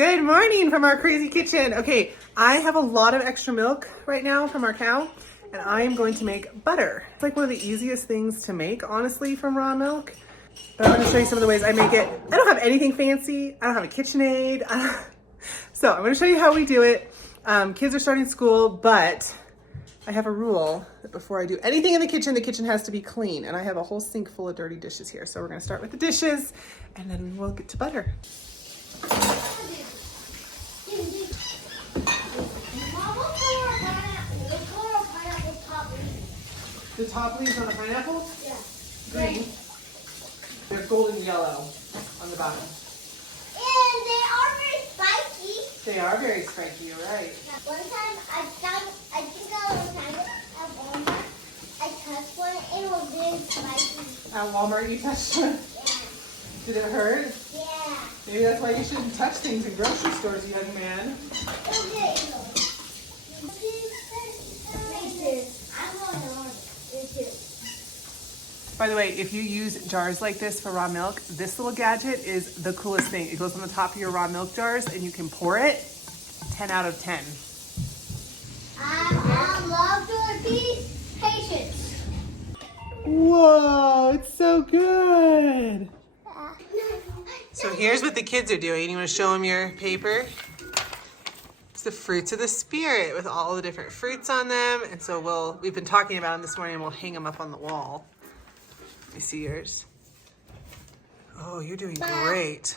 Good morning from our crazy kitchen. Okay, I have a lot of extra milk right now from our cow, and I am going to make butter. It's like one of the easiest things to make, honestly, from raw milk. But I'm going to show you some of the ways I make it. I don't have anything fancy. I don't have a KitchenAid. So I'm going to show you how we do it. Kids are starting school, but I have a rule that before I do anything in the kitchen has to be clean. And I have a whole sink full of dirty dishes here. So we're going to start with the dishes, and then we'll get to butter. The top leaves on the pineapple? Yeah. Green. There's golden yellow on the bottom. And they are very spiky. They are very spiky, you're right. One time I think I was at Walmart. I touched one and it was very spiky. At Walmart you touched one? Yeah. Did it hurt? Yeah. Maybe that's why you shouldn't touch things in grocery stores, young man. Okay. I'm going to order this too. By the way, if you use jars like this for raw milk, this little gadget is the coolest thing. It goes on the top of your raw milk jars and you can pour it. 10 out of 10. I love your patience. Whoa, it's so good. So here's what the kids are doing. You want to show them your paper? It's the fruits of the spirit with all the different fruits on them. And so we've been talking about them this morning and we'll hang them up on the wall. Let me see yours. Oh, you're doing great.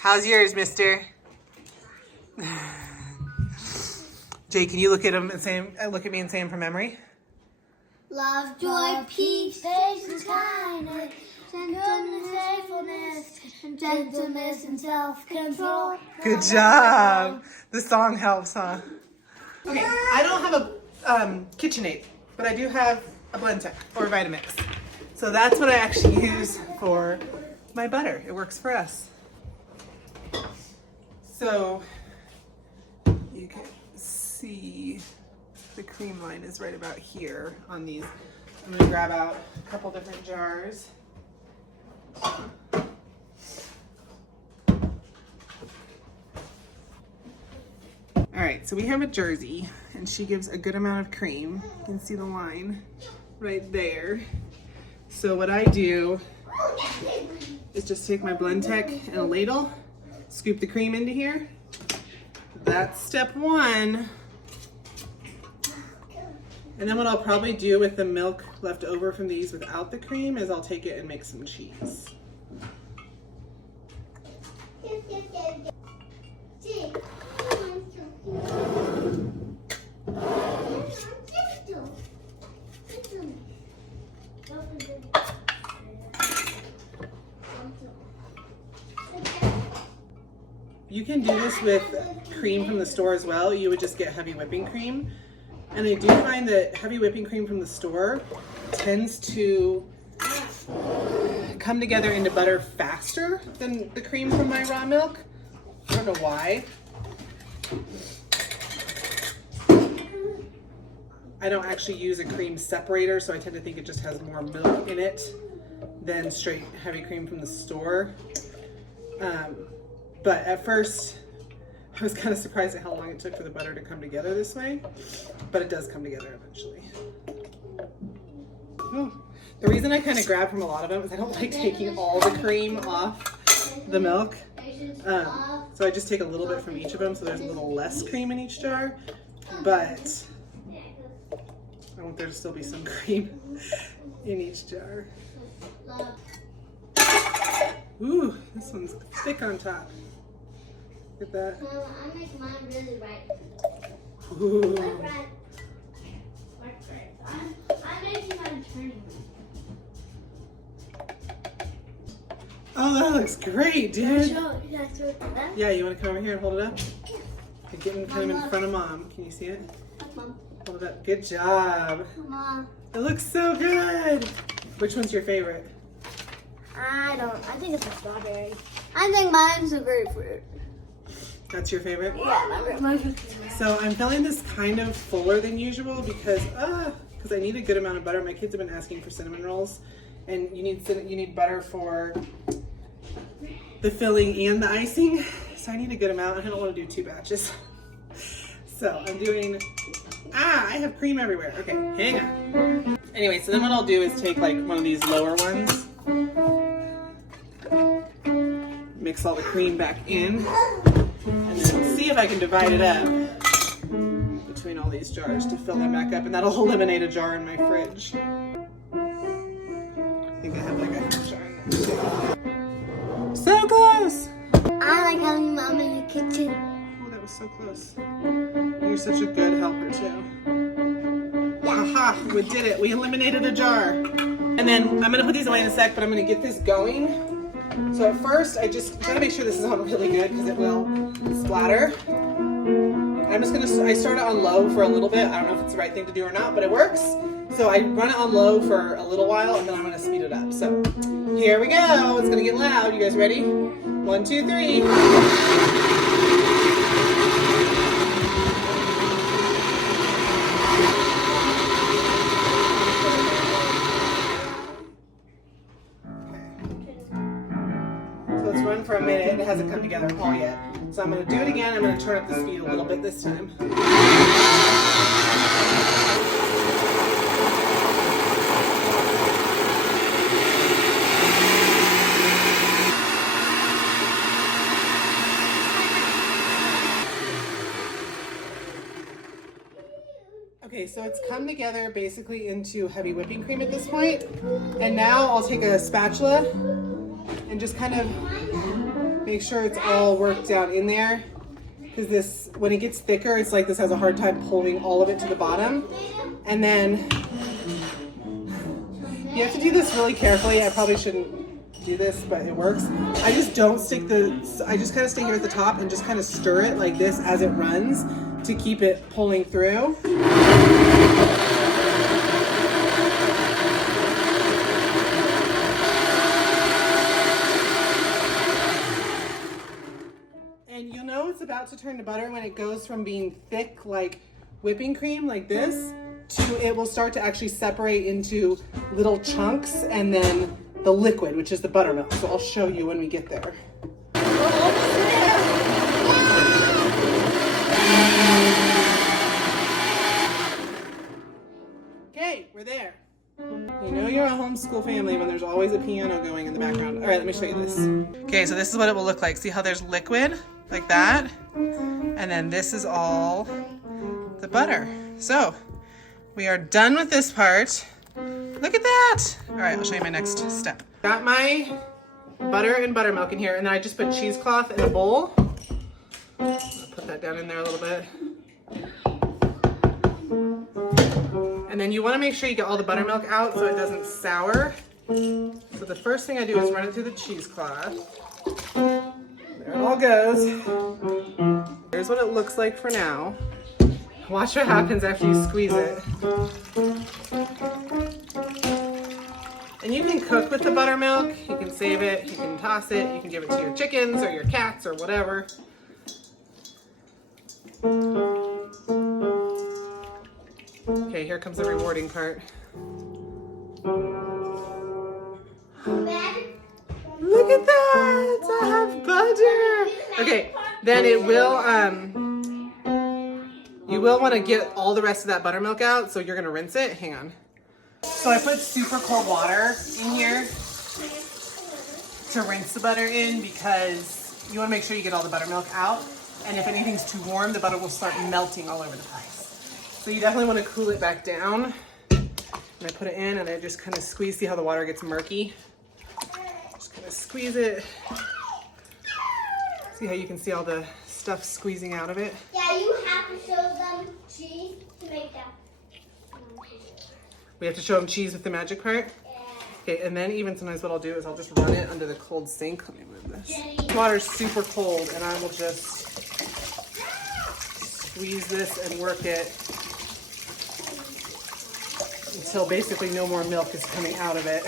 How's yours, mister? Jay, can you look at him and say, look at me and say them from memory? Love, joy, peace, patience, kindness, gentleness, faithfulness, and gentleness and self-control. Good job. The song helps, huh? Okay, I don't have a KitchenAid, but I do have a Blendtec or Vitamix. So that's what I actually use for my butter. It works for us. So you can see the cream line is right about here on these. I'm gonna grab out a couple different jars. All right, so we have a Jersey, and she gives a good amount of cream. You can see the line right there. So what I do is just take my Blendtec and a ladle, scoop the cream into here. That's step one. And then what I'll probably do with the milk left over from these without the cream is I'll take it and make some cheese. You can do this with cream from the store as well. You would just get heavy whipping cream. And I do find that heavy whipping cream from the store tends to come together into butter faster than the cream from my raw milk. I don't know why. I don't actually use a cream separator, so I tend to think it just has more milk in it than straight heavy cream from the store. But at first, I was kind of surprised at how long it took for the butter to come together this way, but it does come together eventually. Oh. The reason I kind of grab from a lot of them is I don't like taking all the cream off the milk. So I just take a little bit from each of them so there's a little less cream in each jar, but I want there to still be some cream in each jar. Ooh, this one's thick on top. Look at that. Mama, I make mine really right. Ooh. Right. I'm making mine turning. Oh, that looks great, dude. Yeah. Yeah, you want to come over here and hold it up? Okay, get in kind of in front of Mom. Can you see it? Mom. Hold it up. Good job. Mom. It looks so good. Which one's your favorite? I think it's a strawberry. I think mine's a grapefruit. That's your favorite? Yeah, mine's So I'm feeling this kind of fuller than usual because I need a good amount of butter. My kids have been asking for cinnamon rolls, and you need butter for the filling and the icing. So I need a good amount. I don't want to do 2 batches. So I'm doing, I have cream everywhere. Okay, hang on. Anyway, so then what I'll do is take like one of these lower ones, mix all the cream back in, and then see if I can divide it up between all these jars to fill them back up, and that'll eliminate a jar in my fridge. I think I have like a half jar in there too. So close! I like having mom in the kitchen. Oh, that was so close. You're such a good helper too. Aha, we did it. We eliminated a jar. And then I'm gonna put these away in a sec, but I'm gonna get this going. So at first, I just try to make sure this is on really good because it will splatter. I'm just gonna, I start it on low for a little bit. I don't know if it's the right thing to do or not, but it works. So I run it on low for a little while and then I'm gonna speed it up. So here we go. It's gonna get loud. You guys ready? 1, 2, 3. Run for a minute. It hasn't come together all yet. So I'm going to do it again. I'm going to turn up the speed a little bit this time. Okay, so it's come together basically into heavy whipping cream at this point. And now I'll take a spatula and just kind of make sure it's all worked down in there, because this, when it gets thicker, it's like this has a hard time pulling all of it to the bottom. And then you have to do this really carefully. I probably shouldn't do this, but it works. I just don't stick I just kind of stay here at the top and just kind of stir it like this as it runs to keep it pulling through. And you'll know it's about to turn to butter when it goes from being thick like whipping cream like this to it will start to actually separate into little chunks and then the liquid, which is the buttermilk. So I'll show you when we get there. Okay, we're there. You know you're a homeschool family when there's always a piano going in the background. All right, let me show you this. Okay, so this is what it will look like. See how there's liquid like that? And then this is all the butter. So we are done with this part. Look at that. All right, I'll show you my next step. Got my butter and buttermilk in here, and then I just put cheesecloth in a bowl. I'll put that down in there a little bit. And then you want to make sure you get all the buttermilk out so it doesn't sour. So the first thing I do is run it through the cheesecloth. There it all goes. Here's what it looks like for now. Watch what happens after you squeeze it. And you can cook with the buttermilk. You can save it, you can toss it, you can give it to your chickens or your cats or whatever. Okay, here comes the rewarding part. Look at that! I have butter! Okay, then it will, you will want to get all the rest of that buttermilk out, so you're going to rinse it. Hang on. So I put super cold water in here to rinse the butter in because you want to make sure you get all the buttermilk out. And if anything's too warm, the butter will start melting all over the place. So you definitely want to cool it back down. And I put it in and I just kind of squeeze. See how the water gets murky? Just kind of squeeze it. See how you can see all the stuff squeezing out of it? Yeah, you have to show them cheese to make that. We have to show them cheese with the magic part? Yeah. Okay, and then even sometimes what I'll do is I'll just run it under the cold sink. Let me move this. Water's super cold and I will just squeeze this and work it until basically no more milk is coming out of it.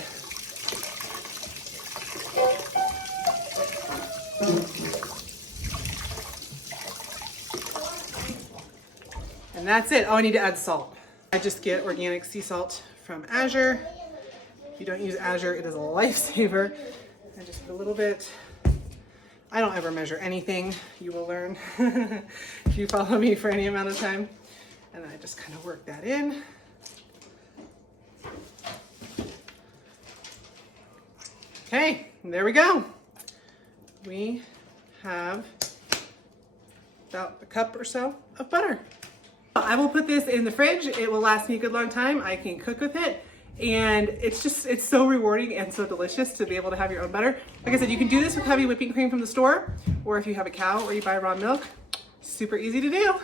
And that's it. Oh, I need to add salt. I just get organic sea salt from Azure. If you don't use Azure, it is a lifesaver. I just put a little bit. I don't ever measure anything. You will learn if you follow me for any amount of time. And then I just kind of work that in. Okay, there we go. We have about a cup or so of butter. I will put this in the fridge. It will last me a good long time. I can cook with it. And it's so rewarding and so delicious to be able to have your own butter. Like I said, you can do this with heavy whipping cream from the store, or if you have a cow or you buy raw milk, super easy to do.